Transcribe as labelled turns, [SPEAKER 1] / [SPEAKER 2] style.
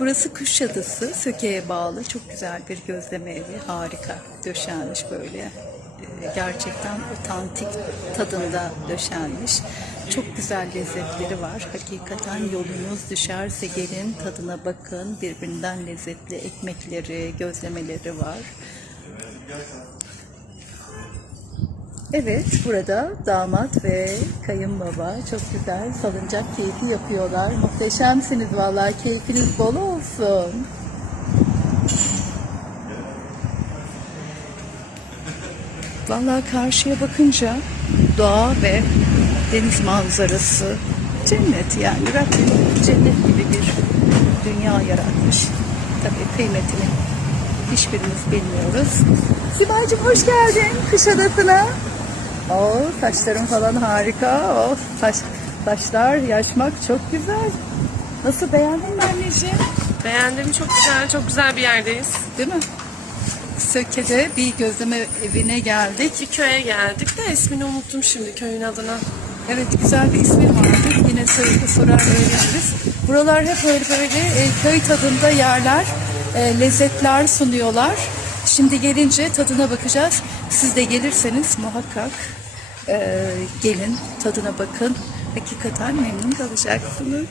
[SPEAKER 1] Burası Kuşadası, Söke'ye bağlı. Çok güzel bir gözleme evi. Harika. Döşenmiş böyle. Ee, Gerçekten otantik tadında döşenmiş. Çok güzel lezzetleri var. Hakikaten yolunuz düşerse gelin tadına bakın. Birbirinden lezzetli ekmekleri, gözlemeleri var. Evet, burada damat ve kayınbaba çok güzel salıncak keyfi yapıyorlar. Muhteşemsiniz vallahi, keyfiniz bol olsun. Vallahi karşıya bakınca doğa ve deniz manzarası cennet yani Rabbim cennet gibi bir dünya yaratmış. Tabii kıymetini hiçbirimiz bilmiyoruz. Sibel'cim hoş geldin Kuşadası'na. Oo, saçların falan harika. Oh, saç, saçlar yaşmak çok güzel. Nasıl beğendin mi anneciğim?
[SPEAKER 2] Beğendim çok güzel, çok güzel bir yerdeyiz.
[SPEAKER 1] Değil mi? Söke'de bir gözleme evine geldik.
[SPEAKER 2] Bir köye geldik de ismini unuttum şimdi köyün adını.
[SPEAKER 1] Evet güzel bir ismi vardı. Yine soruyu sorar öğreniriz. Buralar hep böyle böyle e, köy tadında yerler. e, lezzetler sunuyorlar. Şimdi gelince tadına bakacağız. Siz de gelirseniz muhakkak gelin tadına bakın. Hakikaten memnun kalacaksınız.